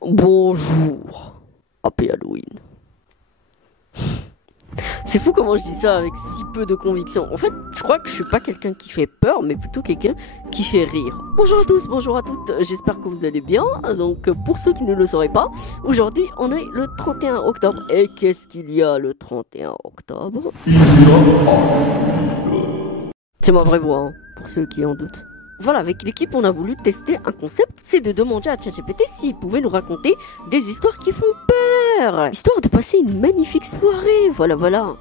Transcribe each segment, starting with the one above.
Bonjour. Happy Halloween. C'est fou comment je dis ça avec si peu de conviction. En fait, je crois que je suis pas quelqu'un qui fait peur, mais plutôt quelqu'un qui fait rire. Bonjour à tous, bonjour à toutes, j'espère que vous allez bien. Donc, pour ceux qui ne le sauraient pas, aujourd'hui, on est le 31 octobre. Et qu'est-ce qu'il y a le 31 octobre? C'est ma vraie voix, hein, pour ceux qui en doutent. Voilà, avec l'équipe, on a voulu tester un concept, c'est de demander à ChatGPT s'il pouvait nous raconter des histoires qui font peur, histoire de passer une magnifique soirée. Voilà.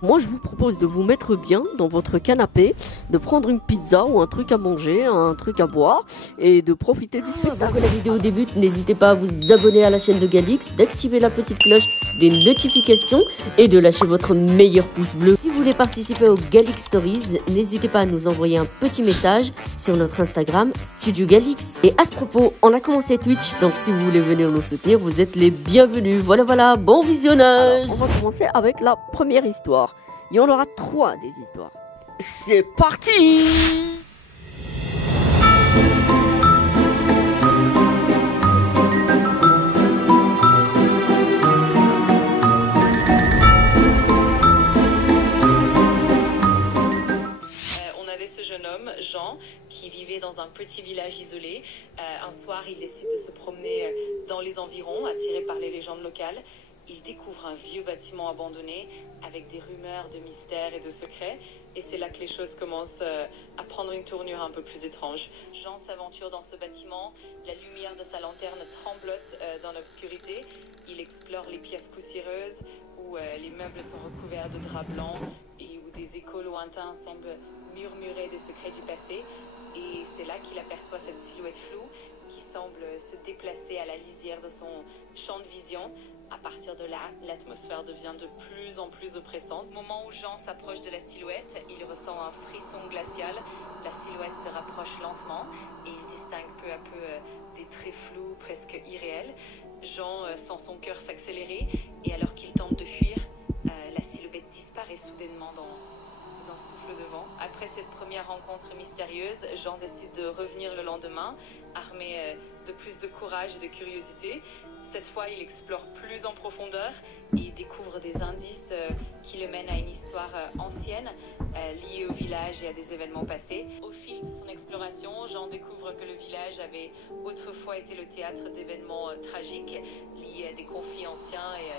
Moi, je vous propose de vous mettre bien dans votre canapé, de prendre une pizza ou un truc à manger, un truc à boire, et de profiter du spectacle. Avant que la vidéo débute, n'hésitez pas à vous abonner à la chaîne de Galix, d'activer la petite cloche des notifications et de lâcher votre meilleur pouce bleu. Si vous voulez participer aux Galix Stories, n'hésitez pas à nous envoyer un petit message sur notre Instagram Studio Galix. Et à ce propos, on a commencé Twitch, donc si vous voulez venir nous soutenir, vous êtes les bienvenus. Voilà, bon visionnage. Alors, on va commencer avec la première histoire. Il y en aura 3 des histoires. C'est parti. Jean, qui vivait dans un petit village isolé. Un soir, il décide de se promener dans les environs, attiré par les légendes locales. Il découvre un vieux bâtiment abandonné avec des rumeurs de mystères et de secrets. Et c'est là que les choses commencent à prendre une tournure un peu plus étrange. Jean s'aventure dans ce bâtiment. La lumière de sa lanterne tremblote dans l'obscurité. Il explore les pièces poussiéreuses où les meubles sont recouverts de draps blancs et où des échos lointains semblent murmurer des secrets du passé. Et c'est là qu'il aperçoit cette silhouette floue qui semble se déplacer à la lisière de son champ de vision. À partir de là, l'atmosphère devient de plus en plus oppressante. Au moment où Jean s'approche de la silhouette, il ressent un frisson glacial. La silhouette se rapproche lentement et il distingue peu à peu des traits flous, presque irréels. Jean sent son cœur s'accélérer et alors qu'il tente de fuir, la silhouette disparaît soudainement dans un souffle de vent. Après cette première rencontre mystérieuse, Jean décide de revenir le lendemain, armé de plus de courage et de curiosité. Cette fois, il explore plus en profondeur et découvre des indices qui le mènent à une histoire ancienne, liée au village et à des événements passés. Au fil de son exploration, Jean découvre que le village avait autrefois été le théâtre d'événements tragiques, liés à des conflits anciens et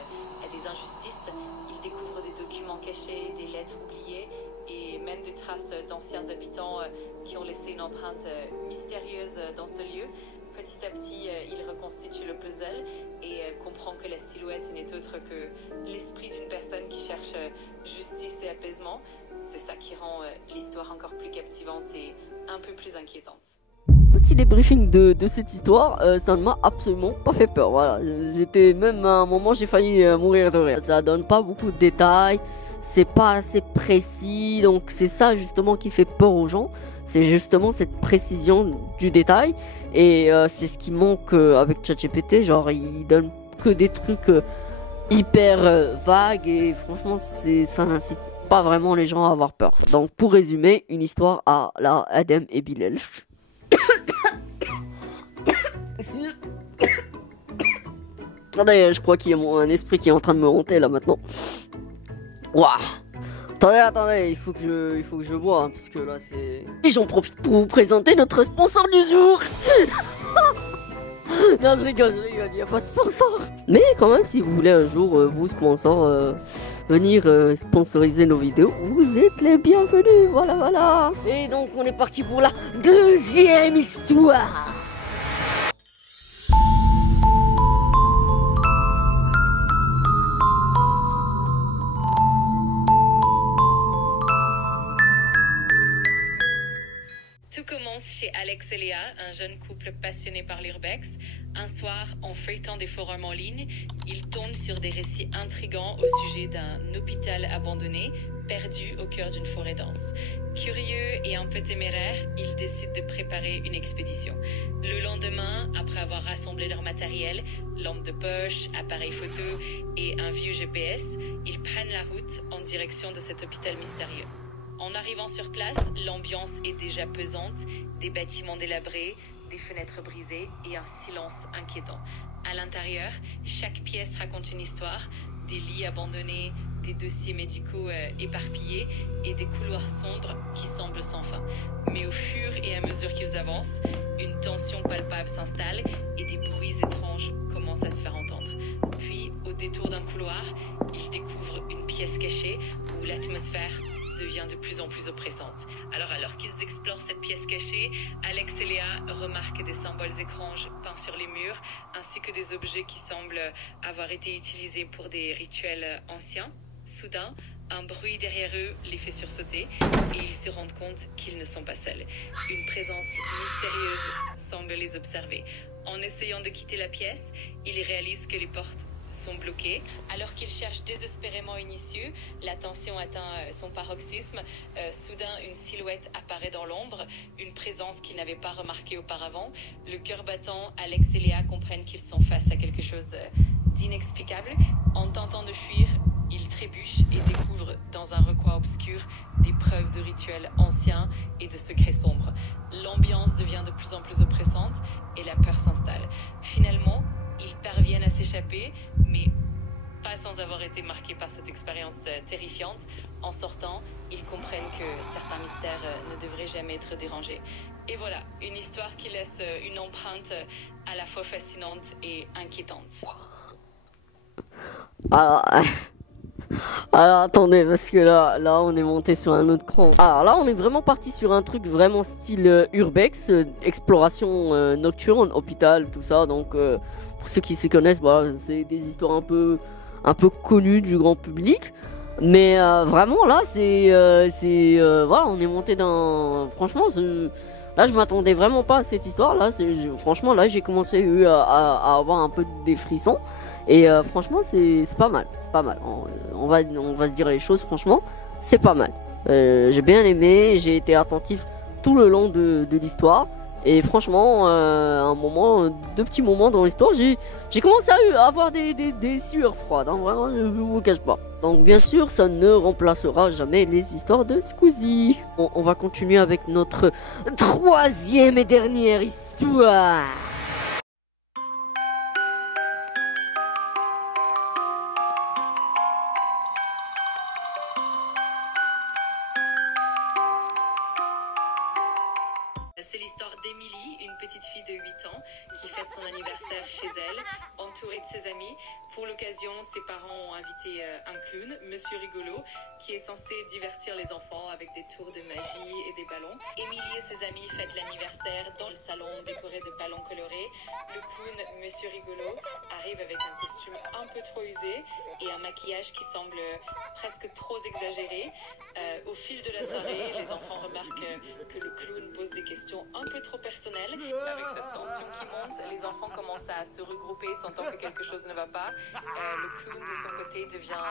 à des injustices. Il découvre des documents cachés, des lettres oubliées, et même des traces d'anciens habitants qui ont laissé une empreinte mystérieuse dans ce lieu. Petit à petit, il reconstitue le puzzle et comprend que la silhouette n'est autre que l'esprit d'une personne qui cherche justice et apaisement. C'est ça qui rend l'histoire encore plus captivante et un peu plus inquiétante. Petit débriefing de cette histoire, ça ne m'a absolument pas fait peur. Voilà, j'étais même à un moment, j'ai failli mourir de rire. Ça donne pas beaucoup de détails, c'est pas assez précis, donc c'est ça justement qui fait peur aux gens. C'est justement cette précision du détail et c'est ce qui manque avec ChatGPT. Genre, il donne que des trucs hyper vagues et franchement, ça n'incite pas vraiment les gens à avoir peur. Donc, pour résumer, une histoire à la Adam et Bilal. Attendez, je crois qu'il y a un esprit qui est en train de me hanter là maintenant. Waouh. Attendez, il faut que je bois, hein, parce que là c'est... Et j'en profite pour vous présenter notre sponsor du jour. Non, je rigole, il n'y a pas de sponsor. Mais quand même, si vous voulez un jour, vous sponsor, venir sponsoriser nos vidéos, vous êtes les bienvenus, voilà. Et donc, on est parti pour la deuxième histoire. Tout commence chez Alex et Léa, un jeune couple passionné par l'urbex. Un soir, en feuilletant des forums en ligne, ils tombent sur des récits intrigants au sujet d'un hôpital abandonné, perdu au cœur d'une forêt dense. Curieux et un peu téméraires, ils décident de préparer une expédition. Le lendemain, après avoir rassemblé leur matériel, lampe de poche, appareil photo et un vieux GPS, ils prennent la route en direction de cet hôpital mystérieux. En arrivant sur place, l'ambiance est déjà pesante, des bâtiments délabrés, des fenêtres brisées et un silence inquiétant. À l'intérieur, chaque pièce raconte une histoire, des lits abandonnés, des dossiers médicaux éparpillés et des couloirs sombres qui semblent sans fin. Mais au fur et à mesure qu'ils avancent, une tension palpable s'installe et des bruits étranges commencent à se faire entendre. Puis, au détour d'un couloir, ils découvrent une pièce cachée où l'atmosphère devient de plus en plus oppressante. Alors qu'ils explorent cette pièce cachée, Alex et Léa remarquent des symboles étranges peints sur les murs, ainsi que des objets qui semblent avoir été utilisés pour des rituels anciens. Soudain, un bruit derrière eux les fait sursauter et ils se rendent compte qu'ils ne sont pas seuls. Une présence mystérieuse semble les observer. En essayant de quitter la pièce, ils réalisent que les portes sont bloqués. Alors qu'ils cherchent désespérément une issue, la tension atteint son paroxysme. Soudain, une silhouette apparaît dans l'ombre, une présence qu'ils n'avaient pas remarquée auparavant. Le cœur battant, Alex et Léa comprennent qu'ils sont face à quelque chose d'inexplicable. En tentant de fuir, ils trébuchent et découvrent dans un recoin obscur des preuves de rituels anciens et de secrets sombres. L'ambiance devient de plus en plus oppressante et la peur s'installe. Finalement, ils parviennent à s'échapper, mais pas sans avoir été marqués par cette expérience terrifiante. En sortant, ils comprennent que certains mystères ne devraient jamais être dérangés. Et voilà, une histoire qui laisse une empreinte à la fois fascinante et inquiétante. Alors attendez, parce que là on est monté sur un autre cran. Alors là on est vraiment parti sur un truc vraiment style urbex, exploration nocturne, hôpital, tout ça. Donc pour ceux qui se connaissent, voilà, c'est des histoires un peu connues du grand public. Mais vraiment là voilà, on est monté dans... Franchement, là je m'attendais vraiment pas à cette histoire. Là, franchement là j'ai commencé à avoir un peu des frissons. Et franchement c'est pas mal, c'est pas mal. On va se dire les choses, franchement c'est pas mal. J'ai bien aimé, j'ai été attentif tout le long de l'histoire. Et franchement, deux petits moments dans l'histoire, j'ai commencé à avoir des sueurs froides, hein, vraiment, je vous cache pas. Donc bien sûr, ça ne remplacera jamais les histoires de Squeezie. On va continuer avec notre troisième et dernière histoire. C'est l'histoire d'Émilie, une petite fille de 8 ans qui fête son anniversaire chez elle, entourée de ses amis. Pour l'occasion, ses parents ont invité un clown, Monsieur Rigolo, qui est censé divertir les enfants avec des tours de magie et des ballons. Émilie et ses amis fêtent l'anniversaire dans le salon décoré de ballons colorés. Le clown, Monsieur Rigolo, arrive avec un costume un peu trop usé et un maquillage qui semble presque trop exagéré. Au fil de la soirée, les enfants remarquent que le clown pose des questions un peu trop personnelles. Avec cette tension qui monte, les enfants commencent à se regrouper, sentant que quelque chose ne va pas. Le clown, de son côté, devient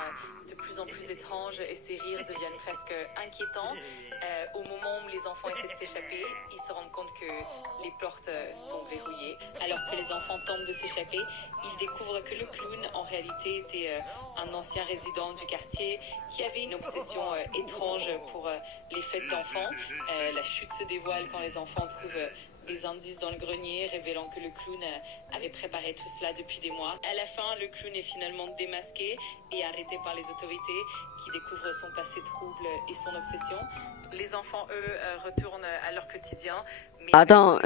de plus en plus étrange et ses rires deviennent presque inquiétants. Au moment où les enfants essaient de s'échapper, ils se rendent compte que les portes sont verrouillées. Alors que les enfants tentent de s'échapper, ils découvrent que le clown, en réalité, était un ancien résident du quartier qui avait une obsession étrange pour les fêtes d'enfants. La chute se dévoile quand les enfants trouvent des indices dans le grenier révélant que le clown avait préparé tout cela depuis des mois. À la fin, le clown est finalement démasqué et arrêté par les autorités qui découvrent son passé trouble et son obsession. Les enfants, eux, retournent à leur quotidien. Attends,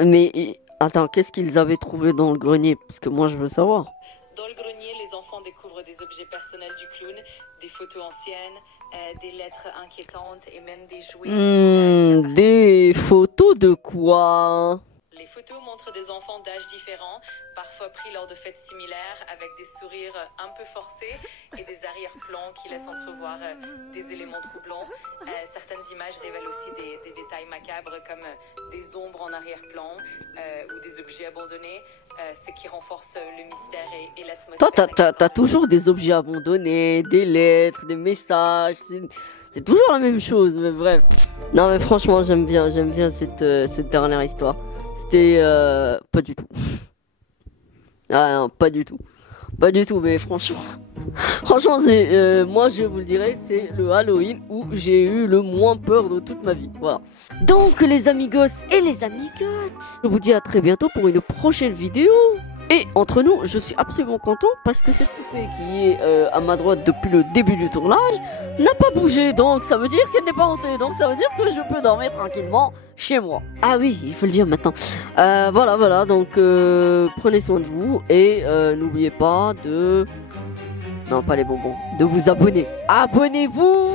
qu'est-ce qu'ils avaient trouvé dans le grenier? Parce que moi je veux savoir. Dans le grenier, les enfants découvrent des objets personnels du clown, des photos anciennes, des lettres inquiétantes et même des jouets. Des photos de quoi? Les photos montrent des enfants d'âges différents, parfois pris lors de fêtes similaires, avec des sourires un peu forcés et des arrière-plans qui laissent entrevoir des éléments troublants. Certaines images révèlent aussi des détails macabres comme des ombres en arrière-plan ou des objets abandonnés, ce qui renforce le mystère et l'atmosphère. Toi, t'as toujours des objets abandonnés, des lettres, des messages, c'est toujours la même chose, mais bref. Non mais franchement, j'aime bien cette dernière histoire. C'était pas du tout. Ah non, pas du tout. Pas du tout, mais franchement, franchement, c'est, moi je vous le dirais, c'est le Halloween où j'ai eu le moins peur de toute ma vie. Voilà. Donc les amigos et les amigotes, je vous dis à très bientôt pour une prochaine vidéo. Et entre nous, je suis absolument content parce que cette poupée qui est à ma droite depuis le début du tournage n'a pas bougé. Donc ça veut dire qu'elle n'est pas hantée. Donc ça veut dire que je peux dormir tranquillement chez moi. Ah oui, il faut le dire maintenant. Voilà. Donc prenez soin de vous et n'oubliez pas de... Non, pas les bonbons. De vous abonner. Abonnez-vous!